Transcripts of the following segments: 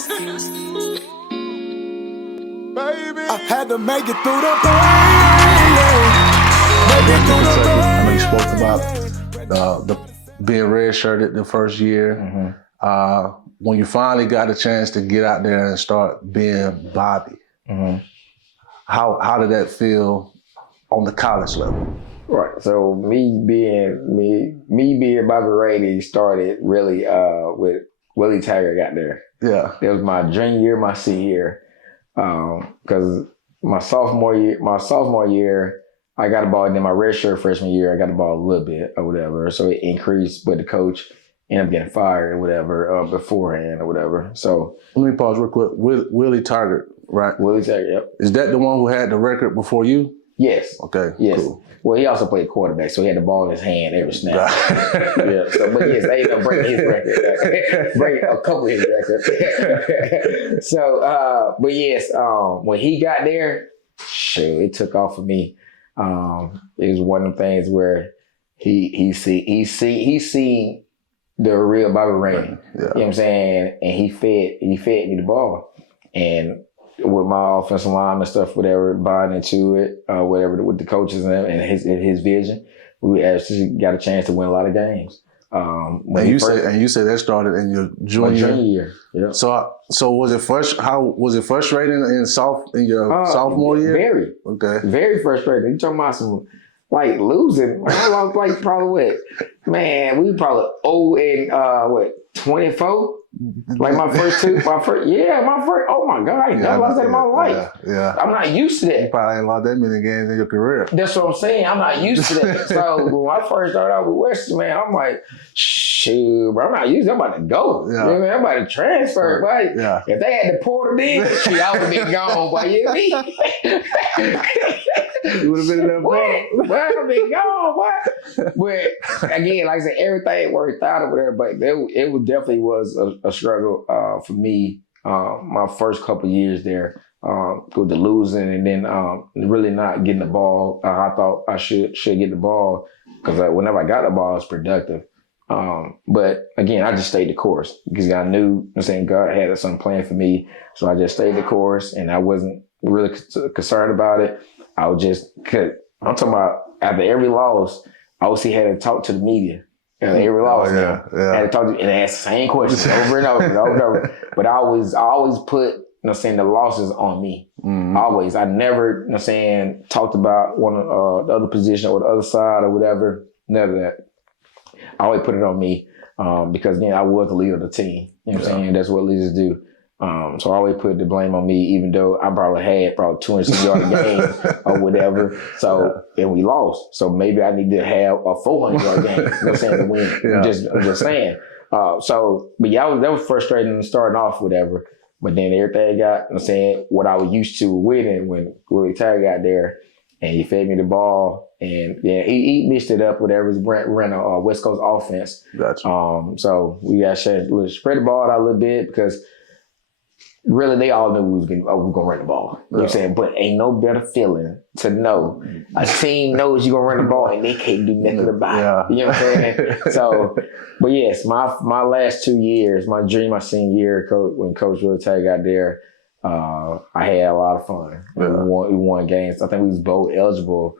Baby, I had to make it through the pain. I know you spoke about the being redshirted the first year. When you finally got a chance to get out there and start being Bobby, how did that feel on the college level? Right. So me being Bobby Rainey started really with Willie Taggart got there. Yeah. It was my junior year, my senior year. Because my sophomore year, I got a ball, and then my redshirt freshman year, I got the ball a little bit or whatever. So it increased, but the coach ended up getting fired or whatever beforehand or whatever. So let me pause real quick. Willie Taggart, right? Willie Taggart, yep. Is that the one who had the record before you? Yes. Okay. Yes. Cool. Well, he also played quarterback, so he had the ball in his hand every snap. Yeah. So, but yes, they ended up breaking his record, break a couple of his records. So, but yes, when he got there, shoot, it took off for me. It was one of them things where he seen the real Bobby Rainey. Yeah. You know what I'm saying? And he fed me the ball, and with my offensive line and stuff, whatever, buying into it, whatever, with the coaches and his vision, we actually got a chance to win a lot of games. And you said that started in your junior year. Yeah. So was it frustrating in your sophomore year? Very. Okay. Very frustrating. You talking about some like losing? I lost like probably man, we probably 24. Like my first, oh my God, I never lost that in my life. Yeah. I'm not used to that. You probably ain't lost that many games in your career. That's what I'm saying. I'm not used to that. So when I first started out with Western, man, I'm like, shoot, bro, I'm not used to it. I'm about to go. Yeah. You know what I mean? I'm about to transfer, right? Yeah. If they had the portal then, shoot, I would have been gone, boy. You know me? You would have been in that ball. Well, I've been gone, boy. But again, like I said, everything worked out over there, but it definitely was a struggle for me my first couple of years there with the losing and then really not getting the ball. I thought I should get the ball because whenever I got the ball, I was productive. But again, I just stayed the course because I knew, I'm saying, God had something planned for me. So I just stayed the course and I wasn't really concerned about it. I was just, cause I'm talking about after every loss, I always had to talk to the media. Every loss, I had to talk to and ask the same questions over and over and over and over. But I always put, the losses on me. Always. I never, talked about one of the other position or the other side or whatever. None of that. I always put it on me because again, I was the leader of the team. You know what I'm saying? That's what leaders do. So I always put the blame on me, even though I probably had 200 yard game or whatever. So and we lost. So maybe I need to have a 400 yard game. You know what I'm saying, to win. I'm just saying. But yeah, that was frustrating starting off, whatever. But then everything got, what I was used to winning when Willie Taggart got there, and he fed me the ball, and he mixed it up, whatever. He ran a West Coast offense. Gotcha. So we got to spread the ball out a little bit because really, they all knew we was going to run the ball. You know what I'm saying? But ain't no better feeling to know a team knows you're going to run the ball and they can't do nothing about it. You know what I'm saying? So, but yes, my last 2 years, my senior year, when Coach Willie Taggart got there, I had a lot of fun. We won games. I think we was bowl eligible,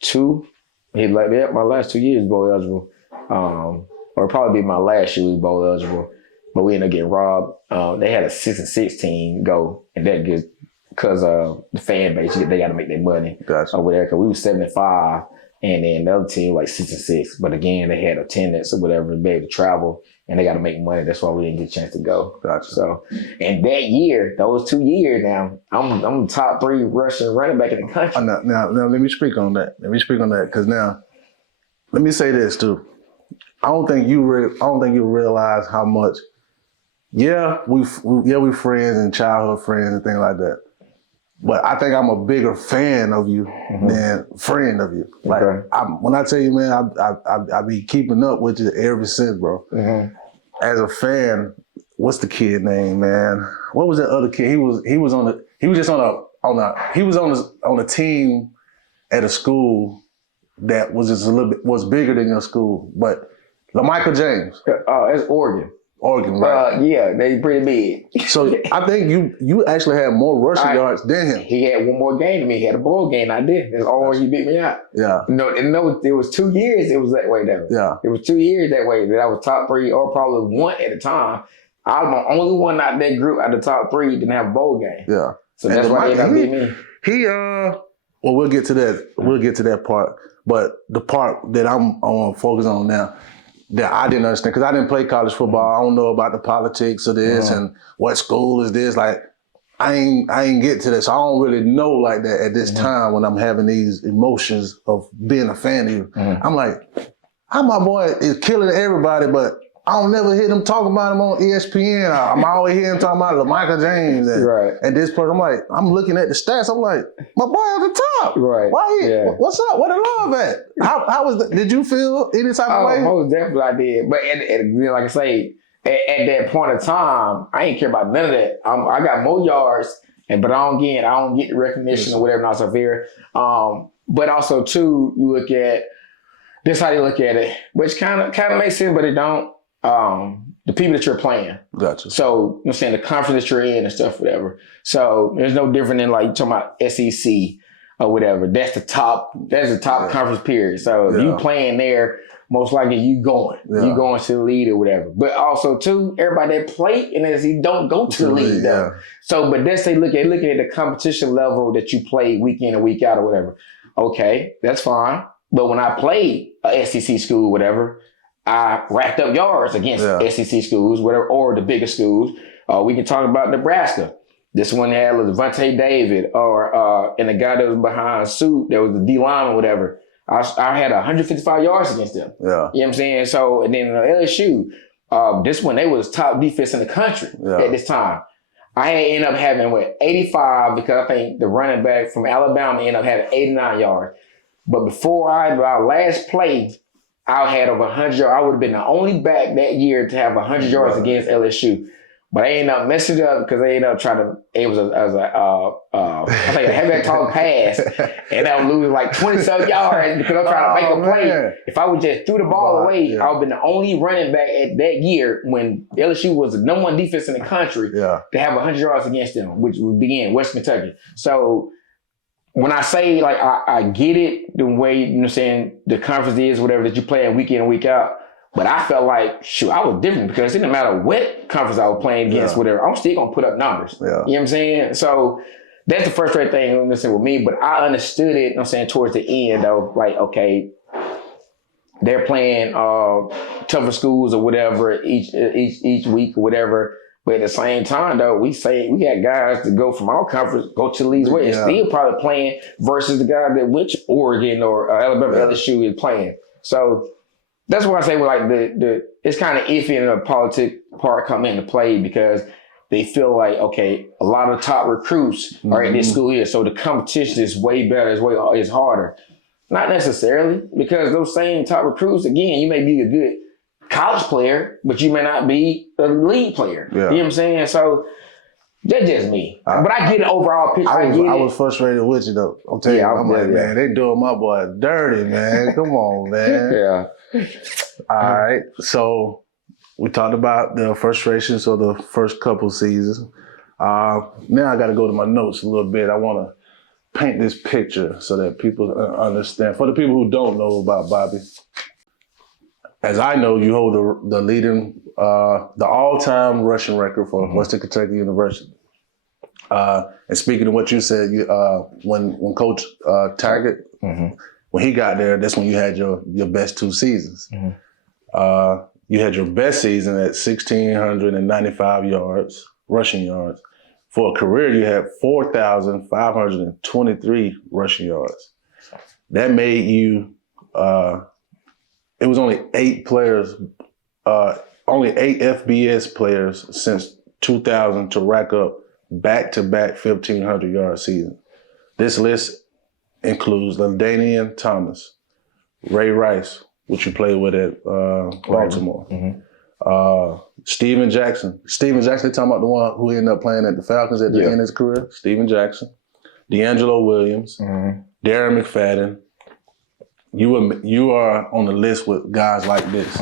two? My last 2 years bowl eligible. Or probably be my last year we was bowl eligible. But we ended up getting robbed. They had a 6-6 team go, and that gets because of the fan base. They got to make their money over there. Because we was 7-5, and then the other team like 6-6. But again, they had attendance or whatever to be able to travel, and they got to make money. That's why we didn't get a chance to go. Gotcha. So, and that year, those 2 years now, I'm the top 3 rushing running back in the country. Now, let me speak on that. Because now, let me say this too. I don't think you realize how much. Yeah, we friends and childhood friends and things like that. But I think I'm a bigger fan of you than friend of you. Like when I tell you, man, I be keeping up with you ever since, bro. As a fan, what's the kid name, man? What was that other kid? He was on a team at a school that was just was bigger than your school, but LaMichael James. That's Oregon. Oregon, right? Yeah, they pretty big. So I think you actually had more rushing yards than him. He had one more game than me. He had a bowl game. I did. That's all he beat me out. Yeah. No, it was 2 years. It was that way. Yeah. It was 2 years that way that I was top 3 or probably 1 at a time. I was the only one out that group out the top 3 didn't have a bowl game. Yeah. So that's why he ended up beating me. Well, we'll get to that. We'll get to that part. But the part that I'm on focus on now that I didn't understand because I didn't play college football. I don't know about the politics of this and what school is this. Like I ain't get to this. So I don't really know like that at this time when I'm having these emotions of being a fan of you. I'm like, how my boy is killing everybody, but I don't never hear them talking about him on ESPN. I'm always hearing him talking about Michael James and this person. I'm like, I'm looking at the stats. I'm like, my boy at the top. Right. Why? What's up? Where the love at? How was that? Did you feel any type of way? Most definitely I did. But like I say, at that point of time, I ain't care about none of that. I got more yards, but I don't get the recognition or whatever. Not so fair. But also too, you look at this how you look at it, which kind of makes sense, but it don't. The people that you're playing. Gotcha. So, you know what I'm saying, the conference that you're in and stuff, whatever. So there's no different than like you talking about SEC or whatever. That's the top conference period. So if you playing there, most likely you going. You going to the league or whatever. But also too, everybody that play in SEC don't go to the league though. So but that's looking at the competition level that you play week in and week out or whatever. Okay, that's fine. But when I played a SEC school or whatever, I racked up yards against SEC schools, whatever, or the bigger schools. We can talk about Nebraska. This one had Levante David, and the guy that was behind suit, that was the D line or whatever. I had 155 yards against them. Yeah. You know what I'm saying? So, and then LSU, this one, they was top defense in the country at this time. I ended up having, 85, because I think the running back from Alabama ended up having 89 yards. But before our last play, I had over 100 yards. I would have been the only back that year to have 100 yards against LSU. But I ended up messing it up because they ended up it was I think a heavy talk pass, and I was losing like 20-some yards because I'm trying to make a play. Man. If I would just threw the ball away, I would have been the only running back at that year when LSU was the number 1 defense in the country to have 100 yards against them, which would be in West Kentucky. So when I say, like, I get it, the way, you know what I'm saying, the conference is, whatever, that you play in week in and week out. But I felt like, shoot, I was different because it didn't matter what conference I was playing against, whatever. I'm still going to put up numbers. You know what I'm saying? So that's the frustrating thing with me. But I understood it, you know what I'm saying, towards the end, though. Like, okay, they're playing tougher schools or whatever each week or whatever. But at the same time, though, we got guys to go from our conference, go to the league's way, and still probably playing versus the guy that which Oregon or Alabama, LSU is playing. So that's why I say, like, it's kind of iffy in the politic part come into play because they feel like, okay, a lot of top recruits are at this school here, so the competition is way better, it's harder. Not necessarily, because those same top recruits, again, you may be a good college player, but you may not be a league player. You know what I'm saying? So that's just me. But I get an overall picture. I was frustrated with you though. I'm telling you, I'm like, man, they doing my boy dirty, man. Come on, man. All right. So we talked about the frustrations of the first couple seasons. Now I got to go to my notes a little bit. I want to paint this picture so that people understand. For the people who don't know about Bobby, as I know, you hold the leading, the all-time rushing record for Western Kentucky University. And speaking of what you said, when Coach Taggart, when he got there, that's when you had your best 2 seasons. You had your best season at 1,695 yards, rushing yards. For a career, you had 4,523 rushing yards. That made you, it was only 8 players, only 8 FBS players since 2000 to rack up back-to-back 1,500-yard seasons. This list includes LaDainian Thomas, Ray Rice, which you played with at Baltimore. Steven Jackson. Steven Jackson, talking about the one who ended up playing at the Falcons at the end of his career. Steven Jackson. DeAngelo Williams. Darren McFadden. You are on the list with guys like this.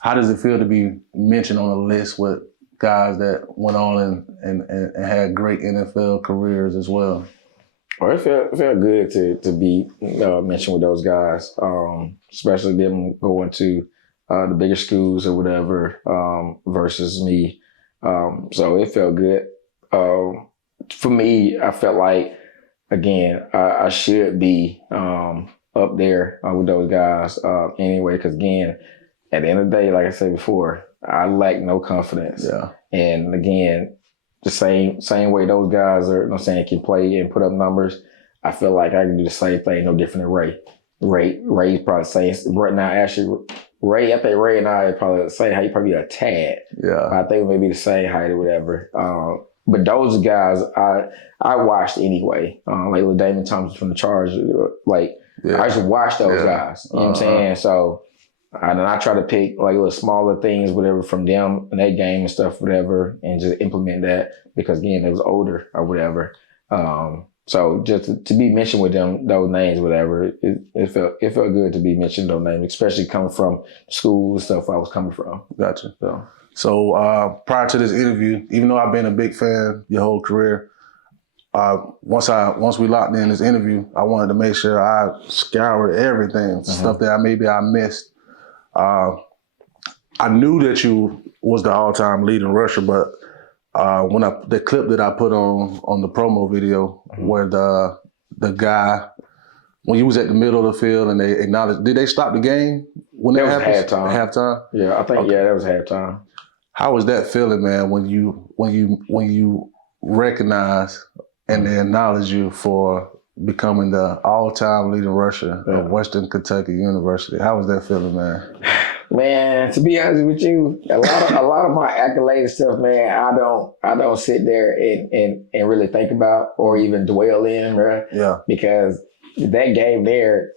how does it feel to be mentioned on a list with guys that went on and had great NFL careers as well? Well, it felt good to be mentioned with those guys, especially them going to the bigger schools or whatever versus me. So it felt good. For me, I felt like, again, I should be up there with those guys anyway, because, again, at the end of the day, like I said before, I lack no confidence. Yeah. And, again, the same way those guys are, can play and put up numbers, I feel like I can do the same thing, no different than Ray. Ray's probably saying right now, actually, I think Ray and I are probably the same height. He probably a tad. Yeah. I think maybe the same height or whatever. But those guys, I watched anyway. Like LaDainian Tomlinson from the Chargers. Like, I just watched those guys. You know what I'm saying? So, and I try to pick like little smaller things, whatever, from them in that game and stuff, whatever, and just implement that because, again, they was older or whatever. So just to be mentioned with them, those names, whatever, it felt good to be mentioned those names, especially coming from school and stuff I was coming from. Gotcha. So prior to this interview, even though I've been a big fan your whole career, once we locked in this interview, I wanted to make sure I scoured everything, stuff that maybe I missed. I knew that you was the all-time leading rusher, but when the clip that I put on the promo video where the guy, when you was at the middle of the field and they acknowledged, did they stop the game when that happened? Halftime. Yeah, I think that was halftime. How was that feeling, man, when you recognize and they acknowledge you for becoming the all-time leading rusher of Western Kentucky University? How was that feeling, man? Man, to be honest with you, a lot of my accolade stuff, man, I don't sit there and really think about or even dwell in, bro. Yeah. Because that game there,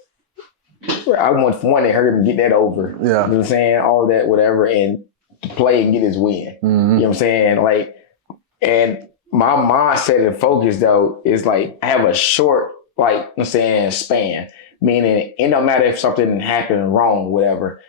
I want for one to hurt him get that over. Yeah. You know what I'm saying? All that, whatever, and to play and get his win. You know what I'm saying? Like, and my mindset and focus though is like I have a short, like, you know what I'm saying, span. Meaning it don't matter if something happened wrong, whatever.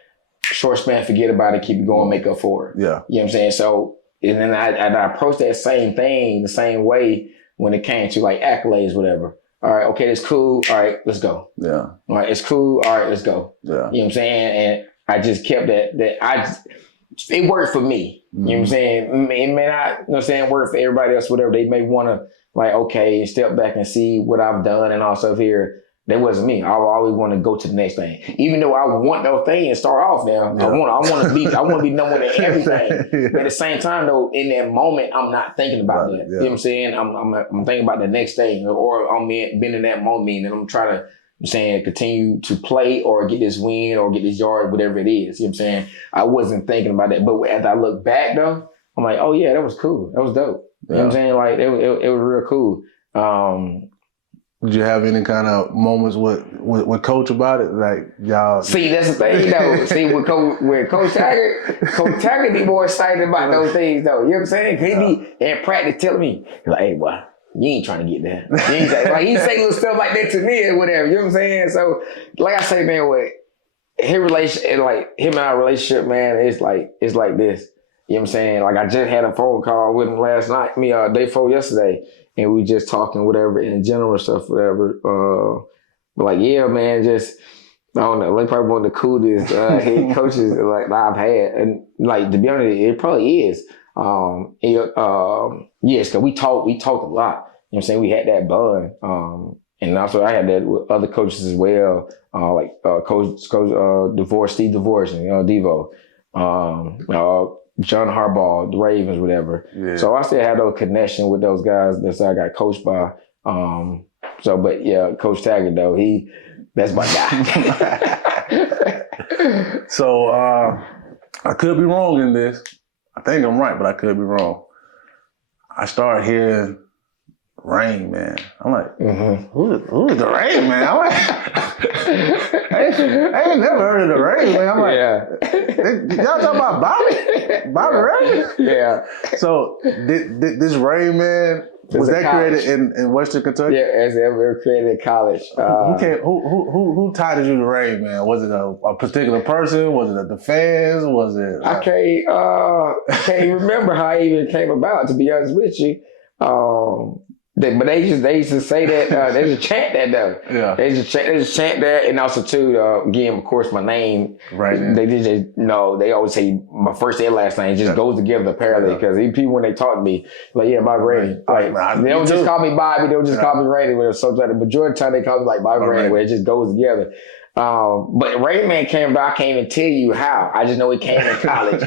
Short span, forget about it, keep it going, make up for it. Yeah. You know what I'm saying? So, and then I approached that same thing the same way when it came to like accolades, whatever. All right, okay, that's cool. All right, let's go. Yeah. All right, it's cool. All right, let's go. Yeah. You know what I'm saying? And I just kept it worked for me. You know what I'm saying? It may not, you know what I'm saying, work for everybody else, whatever. They may want to like, okay, step back and see what I've done and all stuff here. That wasn't me. I always want to go to the next thing. Even though I want those things and start off now, yeah. I want to be number one in everything. Yeah. But at the same time though, in that moment, I'm not thinking about that. Yeah. You know what I'm saying? I'm thinking about the next thing, or I'm been in that moment and I'm trying to, I'm saying, continue to play or get this win or get this yard, whatever it is. You know what I'm saying? I wasn't thinking about that. But as I look back though, I'm like, oh yeah, that was cool. That was dope. You know what I'm saying? Like it was real cool. Did you have any kind of moments with Coach about it? Like y'all. See, that's the thing though. See, with Coach Taggart be more excited about those things though. You know what I'm saying? Cause he be in practice telling me, like, hey, boy, you ain't trying to get there. You ain't like he say little stuff like that to me or whatever. You know what I'm saying? So, like I say, man, with his relationship, like him and our relationship, man, it's like this. You know what I'm saying? Like I just had a phone call with him last night, day before yesterday. And we just talking whatever in general stuff, whatever. But like, yeah, man, just I don't know. Like probably one of the coolest head coaches like I've had, and like to be honest, it probably is. Yes, cause we talked a lot. You know what I'm saying? We had that bond, and also I had that with other coaches as well, like Coach Divorce, Steve Divorce, and Devo. John Harbaugh, the Ravens, whatever. Yeah. So I still had no connection with those guys that I got coached by. But yeah, Coach Taggart though, that's my guy. So I could be wrong in this. I think I'm right, but I could be wrong. I started hearing Rain, man. I'm like, who is the Rain, man? I'm like, I ain't never heard of the Rain, man. I'm like, y'all talking about Bobby Rain? Yeah. So this Rain, man, Was that created in Western Kentucky? Yeah, as ever created in college. Who tied you to Rain, man? Was it a particular person? Was it the fans? Was it? I can't remember how it even came about. To be honest with you, but they used to say that they just chant that though. Yeah. They just chant that, and also too again, of course, my name. Right. They they always say my first and last name just goes together apparently because even people when they talk to me like Bobby Rainey, like they don't just call me Bobby, they'll just call me Rainey. But sometimes the majority of the time they call me like Bobby Rainey, where it just goes together. But Rain Man came about. I can't even tell you how. I just know he came in college.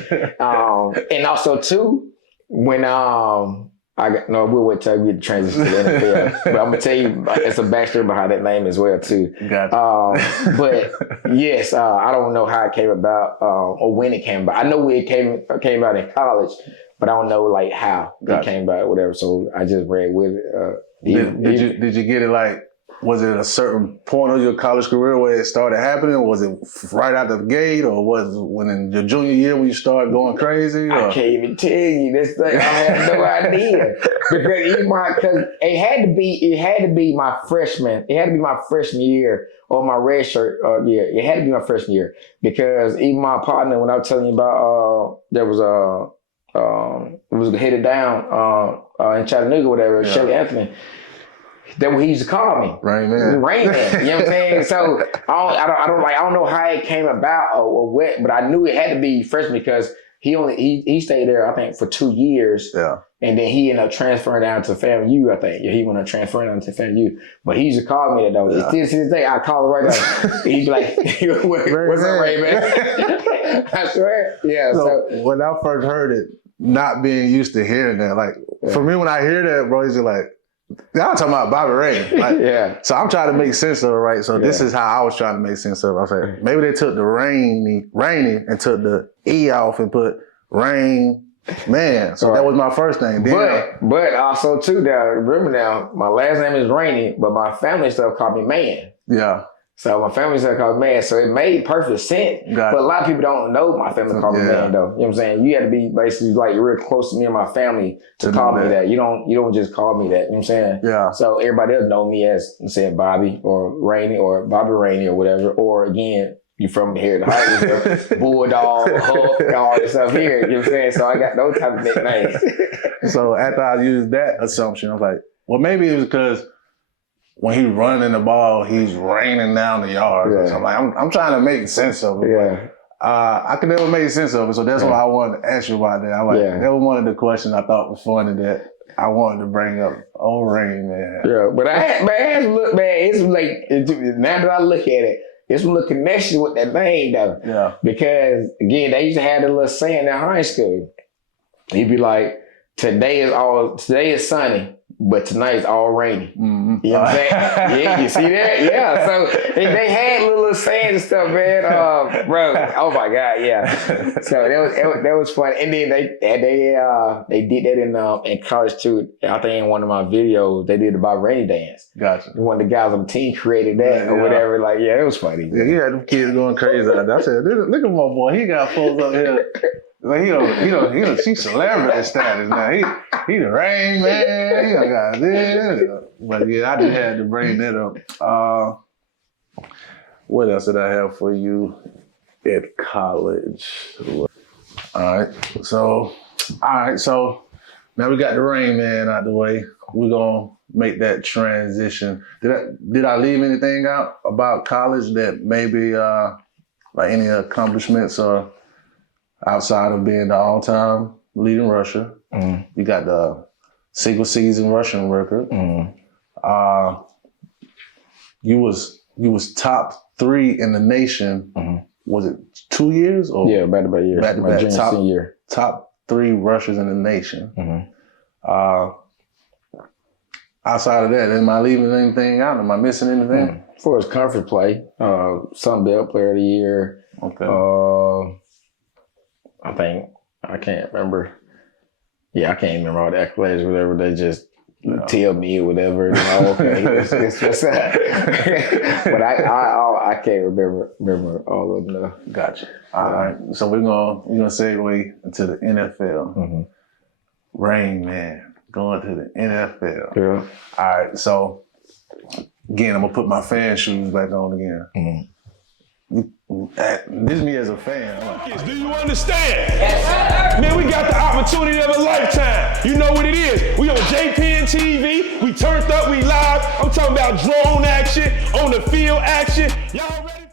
And also too when we'll wait till we get the transition to the NFL. But I'm gonna tell you, it's a backstory behind that name as well too. Gotcha. But yes, I don't know how it came about or when it came about. I know it came about in college, but I don't know like how it came about or whatever. So I just ran with it. Did you get it like? Was it a certain point of your college career where it started happening? Was it right out the gate, or was it when in your junior year when you started going crazy? Or? I can't even tell you this thing. I have no idea because it had to be my freshman. It had to be my freshman year or my red shirt. It had to be my freshman year because even my partner, when I was telling you about, there was it was headed down in Chattanooga, whatever. Shelly Anthony. That's what he used to call me. Rain Man. Rain Man. You know what I'm saying? So I don't know how it came about or what, but I knew it had to be freshman because he stayed there, I think, for 2 years. Yeah. And then he ended up transferring down to FAMU, I think. Yeah, he went to transfer down to FAMU. But he used to call me that though. Yeah. Still to this day, I call him right now. He'd be like, what's up, Rain Man? I swear. Yeah. So when I first heard it, not being used to hearing that, like for me when I hear that, bro, it's just like, I'm talking about Bobby Ray. Like, so I'm trying to make sense of it, right? So this is how I was trying to make sense of it. I said, maybe they took the Rainey and took the E off and put Rain Man. So that was my first thing. But also too, now, remember now, my last name is Rainey, but my family stuff called me Man. Yeah. So my family stuff called me Man. So it made perfect sense. But a lot of people don't know my family called me Man though. You know what I'm saying? You had to be basically like real close to me and my family to call me that. You don't just call me that. You know what I'm saying? Yeah. So everybody else know me as say Bobby or Rainey or Bobby Rainey or whatever. Or again, you from here, the Heights, Bulldog, Hulk, all this stuff here. You know what I'm saying? So I got those type of nicknames. So after I used that assumption, I was like, well, maybe it was because when he's running the ball, he's raining down the yard. Yeah. So I'm like, I'm trying to make sense of it. Yeah. I could never make sense of it. So that's why I wanted to ask you about that. That was one of the questions I thought was funny that I wanted to bring up. Oh, Rain, man. Yeah, but I had to look, man, it's like, now that I look at it, it's a little connection with that name though. Yeah. Because again, they used to have a little saying in high school. He'd be like, today is sunny, but tonight's all rainy. Mm-hmm. You know what I'm saying? Yeah, you see that? Yeah. So they had little sayings and stuff, man. Bro, oh my God, yeah. So that was fun. And then they did that in college too. I think in one of my videos they did about Rainy Dance. Gotcha. One of the guys on the team created that or whatever. Like, yeah, it was funny. Yeah, he had them kids going crazy. I said, look at my boy. He got folks up here. Like he don't see celebrity status now. He the Rain Man. He done got this. But yeah, I just had to bring that up. What else did I have for you at college? All right. So now we got the Rain Man out the way. We're gonna make that transition. Did I leave anything out about college that maybe like any accomplishments or outside of being the all-time leading rusher? You got the single season rushing record. You was top 3 in the nation. Was it 2 years or back-to-back years? Back-to-back top 3 rushers in the nation. Outside of that, am I leaving anything out? Am I missing anything? As far as conference play, Sun Belt Player of the Year. Okay. I can't remember. Yeah, I can't remember all the accolades or whatever. They just tell me or whatever. It's just but I can't remember all of them though. Gotcha. All right. So we're gonna segue into the NFL. Rain Man. going to the NFL. Yeah. All right, so again, I'm gonna put my fan shoes back on again. This is me as a fan. I'm like, Do you understand? Yes, man, we got the opportunity of a lifetime. You know what it is. We on JPN TV. We turned up, we live. I'm talking about drone action, on the field action. Y'all ready?